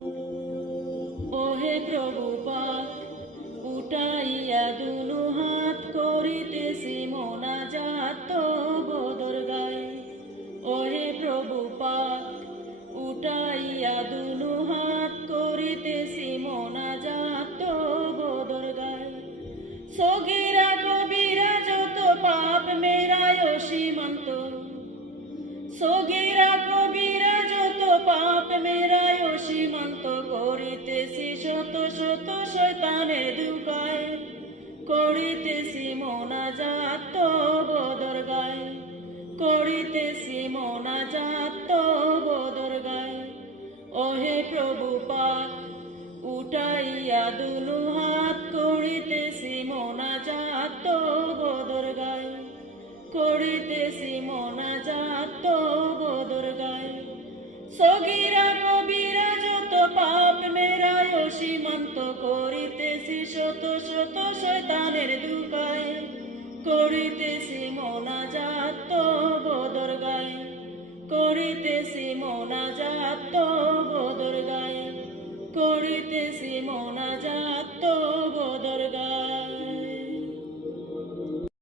ওহে প্রভু পাক উঠাইয়া দুনু হাত করিতেছি মোনাজাত বদর গায়ে। ওহে প্রভু পাক উঠাইয়া দুনু হাত করিতেছি মোনাজাত বদর গায়ে। সগীরা কবিরা যত পাপ মেরায় সীমান্ত, সগীরা কবিরা যত পাপ মেরায় সীমান্ত, করিতেছি শত শত শয়তানের দুকায়, করিতেছি মোনাজাত বদর গায়ে, করিতেছি মোনাজাত বদর গায়ে। ওহে প্রভু পাক উঠাইয়া দুনু হাত করিতেছি মোনাজাত বদর গায়ে, করিতেছি মোনাজাত বদর গায়ে। সগীরা কবিরা যত পাপ মেরায় সীমান্ত, করিতেছি শত শত শয়তানের দুকায়, করিতেছি মোনাজাত বদর গায়ে, করিতেছি মোনাজাত বদর গায়ে, করিতেছি মোনাজাত